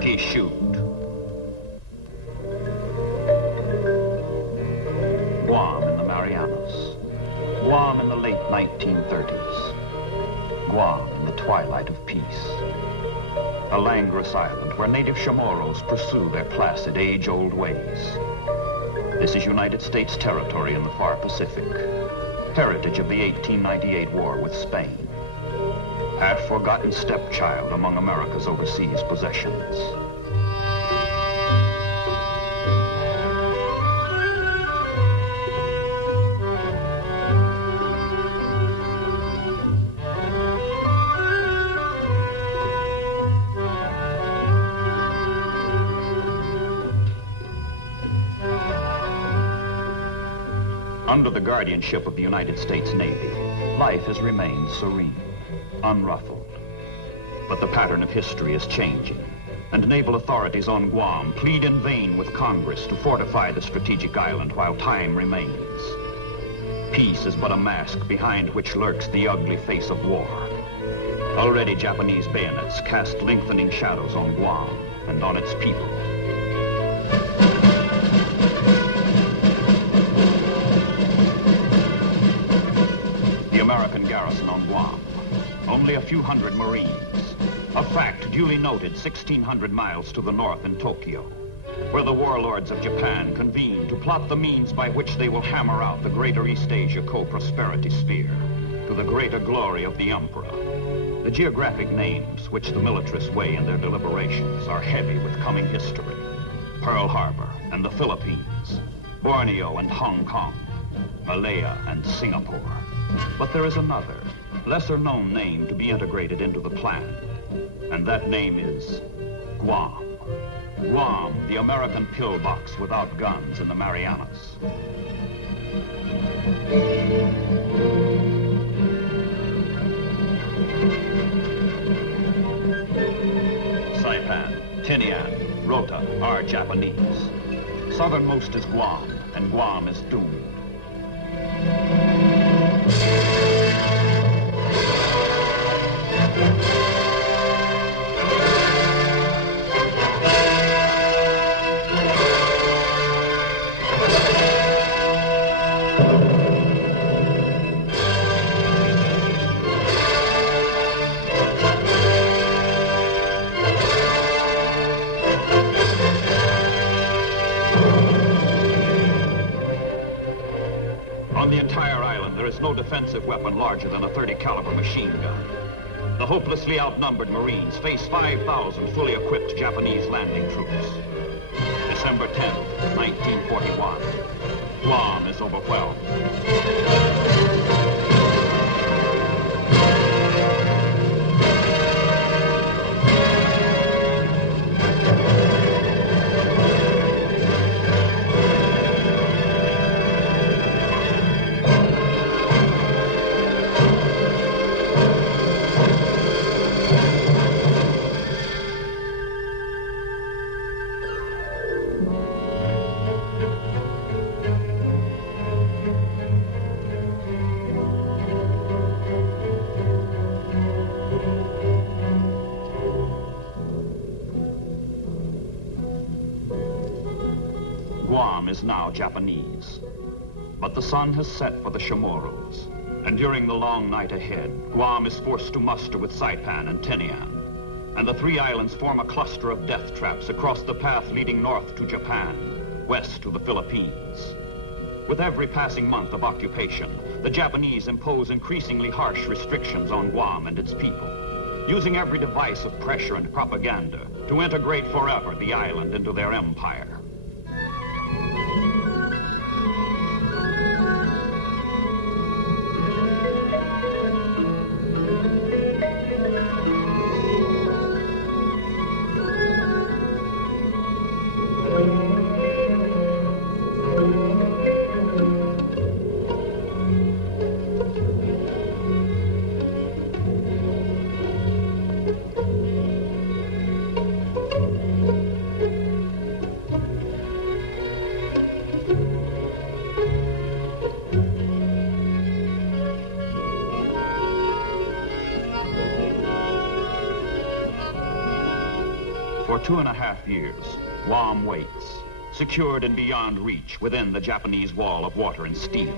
Turkey shoot. Guam in the Marianas. Guam in the late 1930s. Guam in the twilight of peace. A languorous island where native Chamorros pursue their placid, age-old ways. This is United States territory in the far Pacific. Heritage of the 1898 war with Spain. Half-forgotten stepchild among America's overseas possessions. Under the guardianship of the United States Navy, life has remained serene, unruffled. But the pattern of history is changing, and naval authorities on Guam plead in vain with Congress to fortify the strategic island while time remains. Peace is but a mask behind which lurks the ugly face of war. Already Japanese bayonets cast lengthening shadows on Guam and on its people. American garrison on Guam. Only a few hundred Marines. A fact duly noted 1,600 miles to the north in Tokyo, where the warlords of Japan convene to plot the means by which they will hammer out the greater East Asia co-prosperity sphere, to the greater glory of the Emperor. The geographic names which the militarists weigh in their deliberations are heavy with coming history. Pearl Harbor and the Philippines, Borneo and Hong Kong, Malaya and Singapore. But there is another, lesser-known name to be integrated into the plan, and that name is Guam. Guam, the American pillbox without guns in the Marianas. Saipan, Tinian, Rota are Japanese. Southernmost is Guam, and Guam is doomed. No defensive weapon larger than a .30 caliber machine gun. The hopelessly outnumbered Marines face 5,000 fully equipped Japanese landing troops. December 10th, 1941. Guam is overwhelmed. Guam is now Japanese. But the sun has set for the Chamorros, and during the long night ahead, Guam is forced to muster with Saipan and Tinian, and the three islands form a cluster of death traps across the path leading north to Japan, west to the Philippines. With every passing month of occupation, the Japanese impose increasingly harsh restrictions on Guam and its people, using every device of pressure and propaganda to integrate forever the island into their empire. 2.5 years, Guam waits, secured and beyond reach within the Japanese wall of water and steel.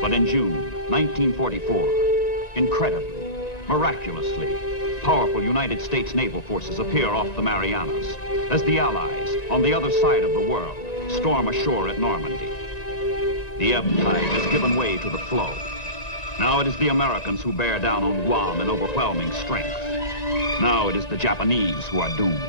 But in June 1944, incredibly, miraculously, powerful United States naval forces appear off the Marianas as the Allies, on the other side of the world, storm ashore at Normandy. The ebb tide has given way to the flow. Now it is the Americans who bear down on Guam in overwhelming strength. Now it is the Japanese who are doomed.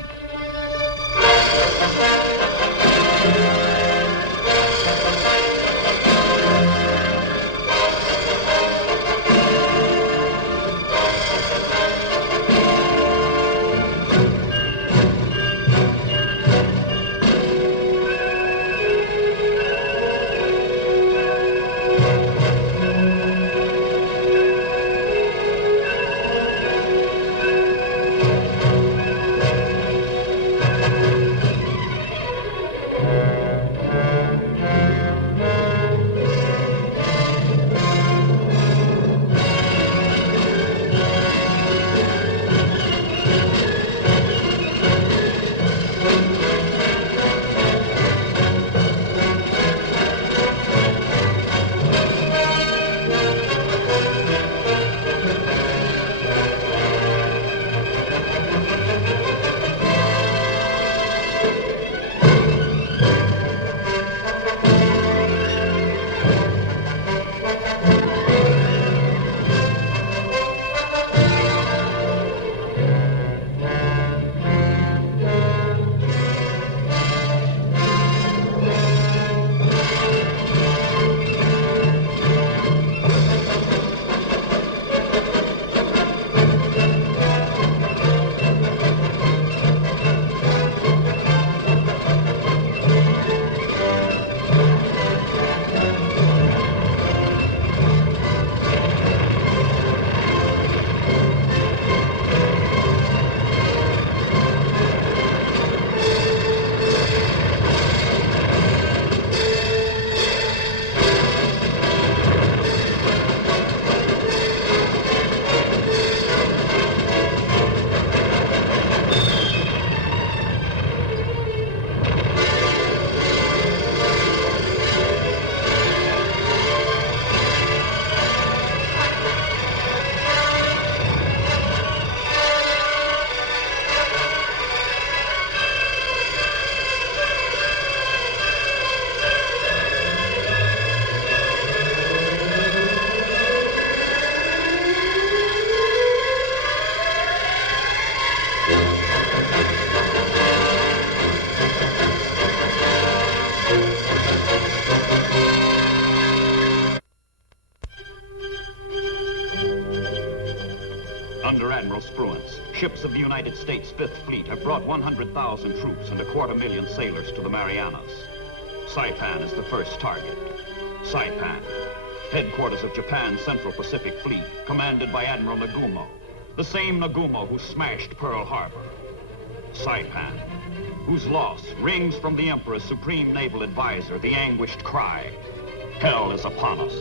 Under Admiral Nimitz, ships of the United States Fifth Fleet have brought 100,000 troops and 250,000 sailors to the Marianas. Saipan is the first target. Saipan, headquarters of Japan's Central Pacific Fleet, commanded by Admiral Nagumo, the same Nagumo who smashed Pearl Harbor. Saipan, whose loss rings from the Emperor's supreme naval advisor the anguished cry, "Hell is upon us."